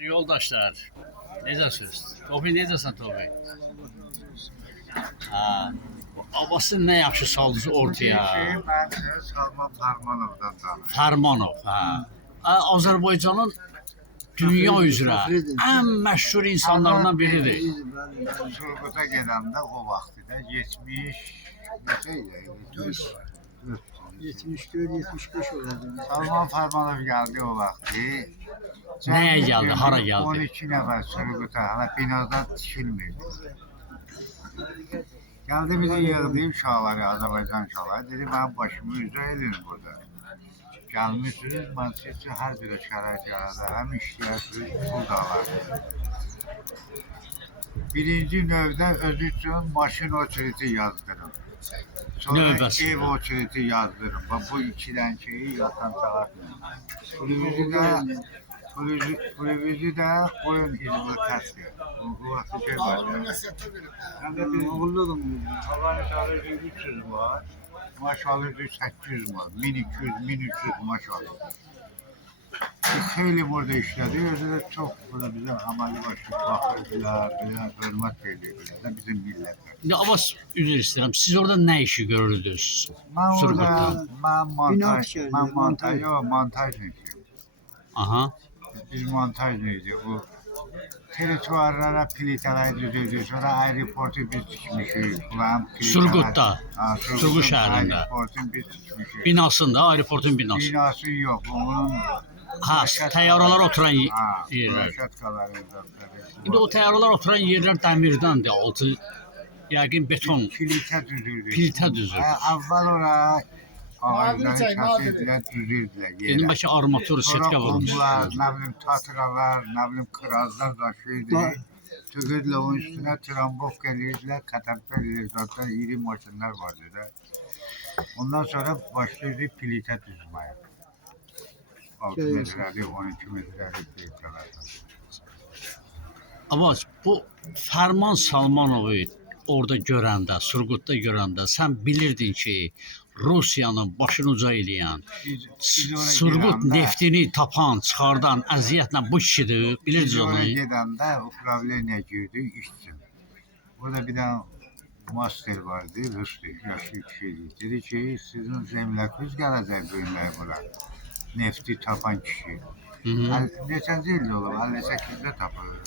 Yoldaşlar, necəsiniz? Tobi necəsən Tobi? Ha, babası ne yaxşı saldı ortaya. Ben Salman Farmanov'dan tanıyorum. Farmanov, ha. Azərbaycanın dünya üzrə ən məşhur insanlarından biridir. Surgut'a gelen de o vakti de 70 74-75 oldu. Salman Farmanov geldi o vakti. Neye geldi, hara geldi? 12 nefer Surgut'a, hala binada tikilmirdi. Geldi bizi yığdı uşaqları, Azerbaycan uşaqları. Dedi ben başımı üzə edin burada. Gelmişsiniz, ben size her bir şərait yaradır. Hem işləyəsiniz, pul da var. Birinci növdə özü üçün maşın oçeriti yazdırın. Sonra Növbəsi. ev oçeriti yazdırın. Bu ikiden şeyi yatan çağırtmayın. Kulübüzü de koyun izini təsdir. Bu vakti şey var. Hem de bir havanı sadece 300 var. Maaş alırdı 800 var. 1200, 1300 maaş alırdı. Xeyli burada işlədi. Özü də çox burada bize amali başlı baxırdılar, bize hörmət verirdilər bizim millətlər. Ya Abbas, üzr istəyirəm. Siz orada nə işi görürdünüz? Ben Surgut'ta. orada, montaj işim. Aha. Biz montajlıydı bu. Terituarlara plitalar düzüldü. Sonra aeroportu biz tikmişik. Surgut'ta. Surgut şehrinde. Aeroportun biz tikmişik. Binasında, aeroportun binası. Binası yok. Onun Ha, təyyarələr oturan yerlər. Rəşatkaları. İndi o təyyarələr oturan yerlər dəmirdəndir. Altı yəqin beton. Plita düzüldü. Plita düzüldü. Avval oraya ağacları çatırdılar, düzüldüler. Dedim bəlkə armatur Sonra setka vurmuş. kumlar, ne bileyim tatralar, ne bileyim kırazlar taşıyordu. Tükürle onun üstüne trambok gelirdiler, katarpel zaten iri maşınlar vardı da. Ondan sonra başladı plita düzmeye. 6 metrelik, 12 metrelik plitalar. Abbas, bu Fərman Salmanovu orada görəndə, Surgutda görəndə sən bilirdin ki, Rusiyanın başını uca eləyən, Surgut neftini tapan, çıxardan, əziyyətlə bu kişidir. Bilirdiniz Biz onu. oraya gidende upravleniye girdik işçim. Orada bir tane master vardı, Ruslu, yaşlı kişiydi. Dedi ki sizin zemlakınız gelecek bölümler bura. Nefti tapan kişi. Neçənci ildə olub? 58-də tapılır.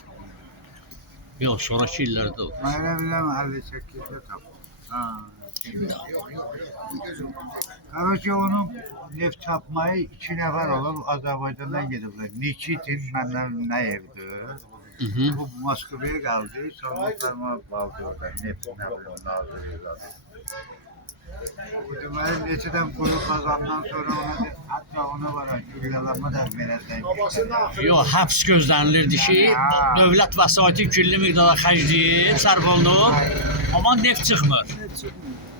Yox, sonraki illərdə o. Mən elə biləm 58-də tapılır. Kardeşi onun neft tapmayı 2 nəfər olub Azərbaycandan gediblər. Nikitin məndən nə evdir. Bu Moskvaya qaldı, sonra Farmanov qaldı orada. Neft nə bilim, naziri qaldı. Bu deməli neçədən quru kazandan sonra ona hatta ona var ha, güllalama da verəcək. Yox, həbs gözlənilirdi ki, dövlət vəsaiti külli miqdarda xərcləyib, sərf olunub, amma neft çıxmır.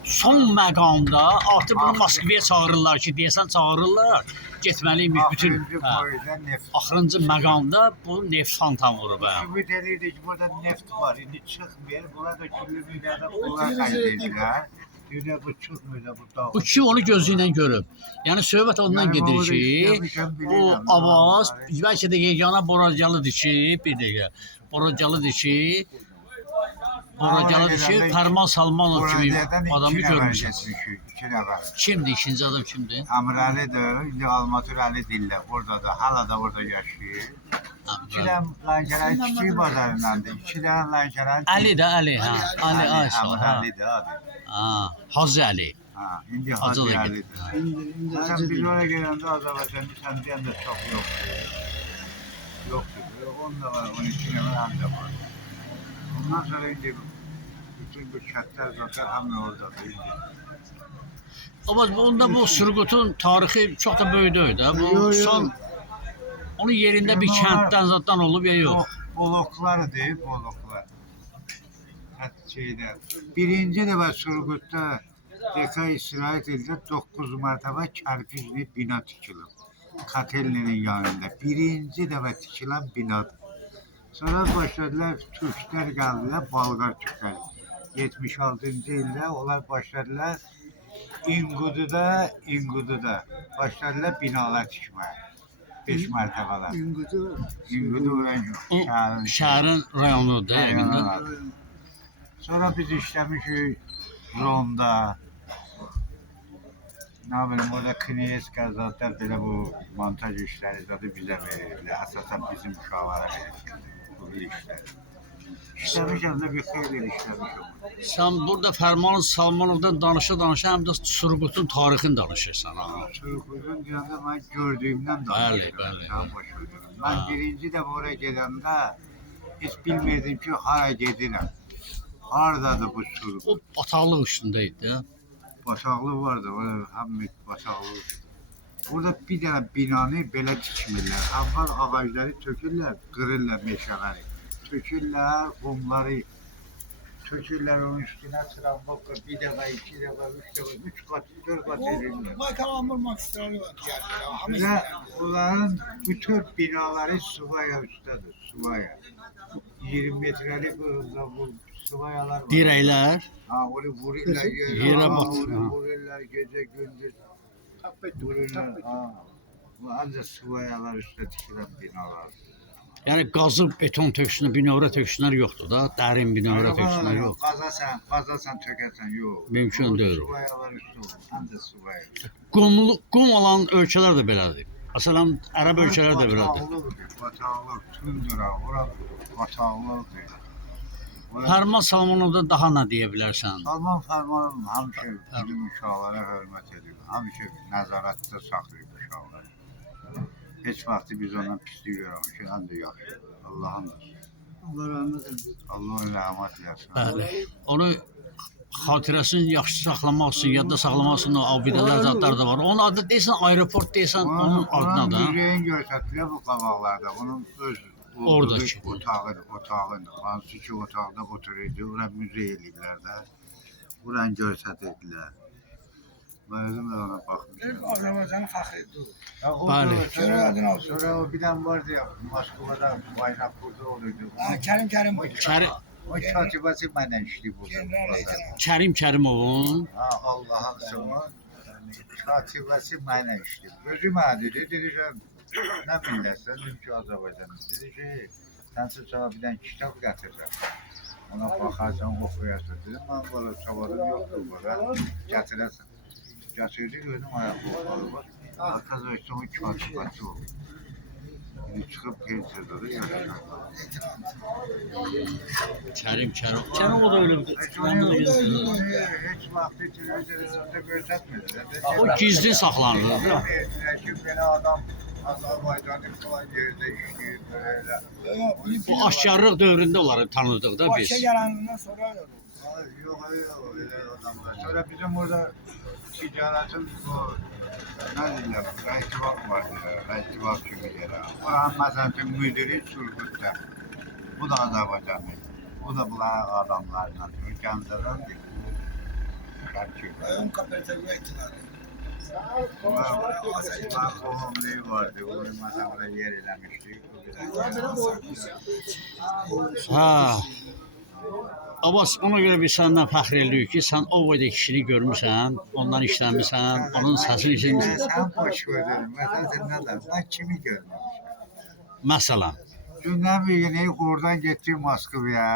Son məqamda artıq bunu Moskvaya çağırırlar ki, deyəsən çağırırlar, getməliymiş bütün. Axırıncı boyda neft. Axırıncı məqamda bu neft fantan vurub. Ümid edirdik ki burada neft var, indi çıxmır. Bunlar da külli miqdarda pullar kaydedilər. Dünya bu çıxmır da bu dağ. Bu kişi onu gözü ilə görüb. Yəni söhbət ondan gedir ki, bu Abbas bəlkə də yeganə Boracalıdır ki, bir dəqiqə. Boracalıdır ki, Fərman Salmanov kimi adamı görmüşəm. 2 nəfər. Kimdir, ikinci adam kimdir? Əmrəlidir, indi Almatür Əli dillə burada da, hala da orada yaşayır. İki dənə Lənkəran kiçik bazarındandır. 2 dənə Lənkəran. Əli də Əli, hə. Ali Ayşə, hə. Əmrəlidir adı. Ha, Hacı Əli. Ha, indi Hacı Hacı da Əlidir. Sən biz oraya gələndə Azərbaycanda sən deyən də çox yoxdur. Yoxdur. 10 da var, 12 nəfər həm də var. Ondan sonra indi bütün bu kətlər zaten hamı oradadır. Amma onda bu Surgutun tarixi çox da böyük deyil də. Bu son onun yerində bir kənddən zaten olub ya yox. Boloklardır, boloklar. Şeydə. Birinci dəfə Surgutda Deka istirahət edildi 9 mərtəbə kərpicli bina tikilib. Katelinin yanında. Birinci dəfə tikilən binadır. Sonra başladılar, Türkler geldiler, Balgar Türkler. 76. ildə onlar başladılar İngudu'da başladılar binalar tikmeye. 5 mərtəbələr. Gündüzü Gündüz oran O şəhərin. şəhərin rayonudur, evində. Rayonlar. Sonra biz işləmişik Ronda. Ne bileyim orada Kniyes Kazatlar belə bu montaj işləri zaten bizə verirlər. Əsasən bizim uşaqlara verirlər bu işləri. İşləmişəm də bir xeyli işləmişəm. Sən burada Fərman Salmanovdan danışa-danışa həm də Surgutun tarixini danışırsan ha. Çocukluğun yanında ben gördüğümden Bəli, bəli. Ben birinci de oraya gedəndə hiç bilmirdim ki hara gedirəm. Haradadır bu surgut? O bataqlıq üstündəydi. Bataqlıq vardı, orada hamı bataqlıq. Orada bir dənə binanı belə tikmirlər. Əvvəl ağacları tökürlər, qırırlar meşələri. Tökürlər, qumları tökürlər onun üstünə tramvak, bir dəfə, iki dəfə, üç dəfə, üç qat, dörd qat edirlər. Baykalanmır magistrali var. Və onların bütün binaları Suvaya üstədir, Suvaya. 20 metrelik bu Suvayalar var. Dirəklər. Ha, onu vururlar, Yerə batır, ha. vururlar gece gündüz. Vururlar, ha. Bu ancaq Suvayalar üstə tikilən binalar. Yəni qazıb beton töküsünə, binövrə töküsünlər yoxdur da. Dərin binövrə töküsünlər yox. Qazasan, tökəsən, yox. Mümkün deyil. Suvayalar üstə olur, ancaq Suvaya. Qum olan ölkələr də belədir. Məsələn, ərəb ölkələri də belədir. Bataqlıq, tundra, ora bataqlıqdır. Fərman Salmanovdan daha nə deyə bilərsən? Salman Fərmanov həmişə bizim uşaqlara hörmət edir. Həmişə nəzarətdə saxlayıb uşaqları. Heç vaxtı biz ondan pislik görəmişik, həm də yaxşı. Allah'ın da. Allah rahmet eylesin. Allah'ın rəhmət eləsin. Bəli. Onu xatirəsini yaxşı saxlamaq üçün, yadda saxlamaq üçün abidələr, zadlar da var. Onun adı deyirsən, aeroport deyirsən, onun adına da. Müzeyin göstərdilər bu qabaqlarda. Onun öz Oradakı. otağın. Hansı ki otaqda otururdu, ora müzey eləyiblər də. Buranı göstərdilər. Ben özüm de ona bakmışım. Azerbaycan'ın fakhridir. Bəli. Sonra o bir tane vardı ya, Moskova'da bayrak burada oluyordu. Kerim. O çatibası benden işli burada. General Leytenant. Kərim Kərimovun Ha Allah'ın sonu. Çatibası benden işli. Gözüm dedi sen ne bilirsen, dedim ki Azerbaycan'ın. Dedi ki sen sana bir tane kitap getireceksin. Ona bakarsan okuyasın. Dedim ben böyle çabadım yoktu burada. Getiresin. Getirdi gördüm ayakkabı var. Arkadaşlar o çatibası oldu. Çıxıb pensiyada da yaşayır. Kərim. Kərim o da ölüb. Heç vaxt televizyonda göstərmədilər. O gizli saxlanılır. Ki belə adam Azərbaycanın falan yerdə işləyir belə. Bu aşkarlıq dövründə onları tanıdıq da biz. Başa gelenden sonra Yox, elə adamlar. Sonra bizim orada ticarətin bu nə deyirlər, rəktibab vardı, rəktibab kimi yerə. Oranın məsələn üçün müdiri Surgutda. Bu da Azərbaycanlı. Bu da bunlar adamlarla. Gəncədən deyil. Şərki. ön kapitali ettiler. Qohumluğu vardı. Onu məsələn orada yer eləmişdik. Ha. Abbas, ona görə biz səndən fəxr edirik ki, sən o boyda kişini görmüsən, ondan işləmirsən, onun səsini eşitmirsən. Sən boş verirəm. Məsələn nədir? Ben kimi görməmişəm. Məsələn, Dündən bir gün oradan getdik Moskvaya.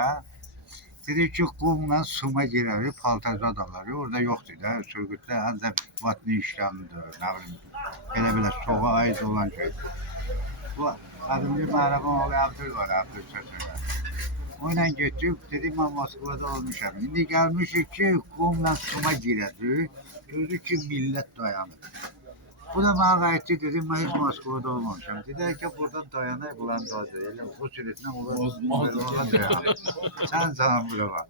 Dedik ki qumla suma girərik, paltarda adamlar. Orada yoxdur da, Surgutda ancaq vatni işləmidir, nə bilim, belə soğuğa aid olan şey. Bu adımlı mərhaba oğlu Abdül var, Abdül Çəçələ. Onunla getdik, dedik mən Moskvada olmuşam. İndi gəlmişik ki qumla suma girəcək, gördük ki millət dayanır. Bu da bana qayıtdı, dedim mən heç Moskvada olmamışam. Dedilər ki buradan dayanır, bulan dayanır. Elə o sürətlə ora dayanır. Sən canım bura bax.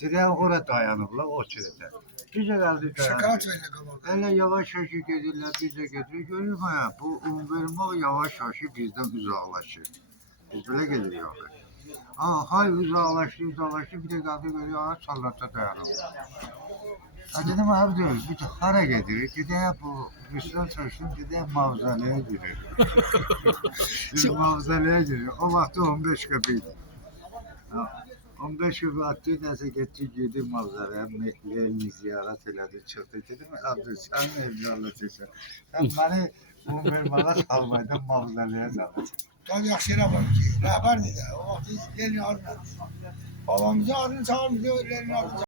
Dedilər ora dayanıblar, o sürətlə. Biz də gəldik Şakalat dayanır. verin kabul. Elə yavaş-yavaş gedirlər, biz də gedirik. Görürük ha, bu ünvermək yavaş-yavaş bizdən uzaqlaşır. Biz belə gedirik axı. Hay uzaqlaşdı, bir də qaldı görüyor, sallatda dayanıb. Dedim abi biz hara gedirik? Dedilər bu Rüstəm Çaşın dedilər mavzaleye girir. Biz mavzaleye girir. O vaxt 15 qəpiydi. 15 qəpi atdı, nəsə getdik girdik mavzaleye. Lerini ziyarət elədi, çıxdı. Dedim Abdül, sən evli anlatırsan. Sən beni 11 manat almaydan mavzalaya salır. Tabii yaxşı rəhbər ki, rəhbərdir də. O vaxt Lenin adına. Babamızın adını çağırmıyor, Lenin adını